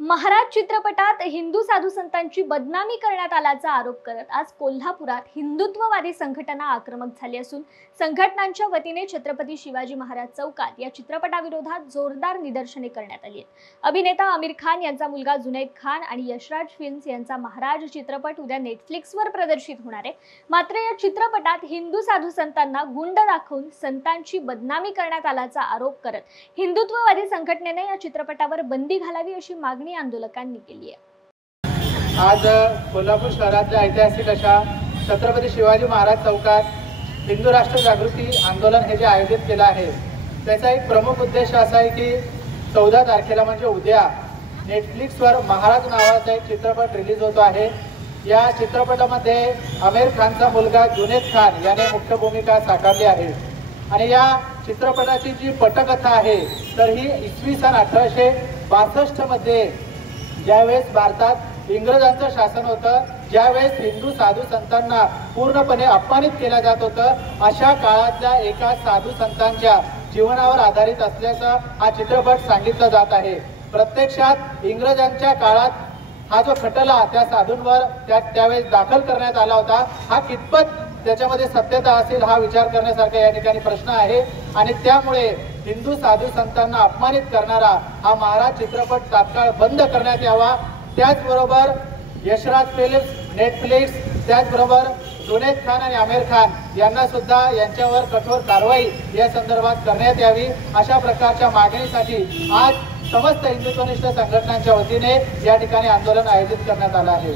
महाराज चित्रपटात हिंदू साधू संतांची बदनामी करण्यात आल्याचा आरोप करत आज कोल्हापुरात हिंदुत्ववादी संघटना आक्रमक झाली असून संघटनांच्या वतीने छत्रपती शिवाजी महाराज चौकात या चित्रपटाविरोधात जोरदार निदर्शने करण्यात आली आहेत। अभिनेता आमिर खान यांचा मुलगा जुनैद खान आणि यशराज फिल्म्स यांचा महाराज चित्रपट उद्या नेटफ्लिक्सवर प्रदर्शित होणार आहे। मात्र या चित्रपटात हिंदू साधू संतांना गुंड दाखवून संतांची बदनामी करण्यात आल्याचा आरोप करत हिंदुत्ववादी संघटनेने या चित्रपटावर बंदी घालावी अशी मागणी आंदोलकांनी केली आहे। आज कोल्हापूर शहरातल्या ऐतिहासिक अशा छत्रपती शिवाजी महाराज चौकात हिंदू राष्ट्र जागृती आंदोलन हे जे आयोजित केलं आहे त्याचा एक प्रमुख उद्देश असा आहे की 14 तारखेला म्हणजे उद्या नेटफ्लिक्सवर महाराज नावाचा एक चित्रपट रिलीज होतो आहे। या चित्रपटामध्ये आमिर खानचा मुलगा जुनैद खान याने मुख्य भूमिका साकारली आहे आणि या चित्रपटाची जी पटकथा आहे तर ही इसवी सन 1862 मध्ये ज्यावेळेस भारतात इंग्रजांचं शासन होतं, ज्यावेळेस हिंदू साधू संतांना पूर्णपणे अपमानित केलं जात होतं, अशा काळातल्या एका साधू संतांच्या जीवनावर आधारित असल्याचा हा चित्रपट सांगितलं जात आहे। प्रत्यक्षात इंग्रजांच्या काळात हा जो खटला त्या साधूंवर त्यावेळेस दाखल करण्यात आला होता हा कितपत त्याच्यामध्ये सत्यता असेल हा विचार करण्यासारखा या ठिकाणी प्रश्न आहे आणि त्यामुळे हिंदू साधू संतांना अपमानित करणारा हा महाराज चित्रपट तात्काळ बंद करण्यात यावा। त्याचबरोबर यशराज फिल्म्स, नेटफ्लिक्स, त्याचबरोबर जुनैद खान आणि आमिर खान यांना सुद्धा यांच्यावर कठोर कारवाई या संदर्भात करण्यात यावी अशा प्रकारच्या मागणीसाठी आज समस्त हिंदुत्वनिष्ठ संघटनांच्या वतीने या ठिकाणी आंदोलन आयोजित करण्यात आलं आहे।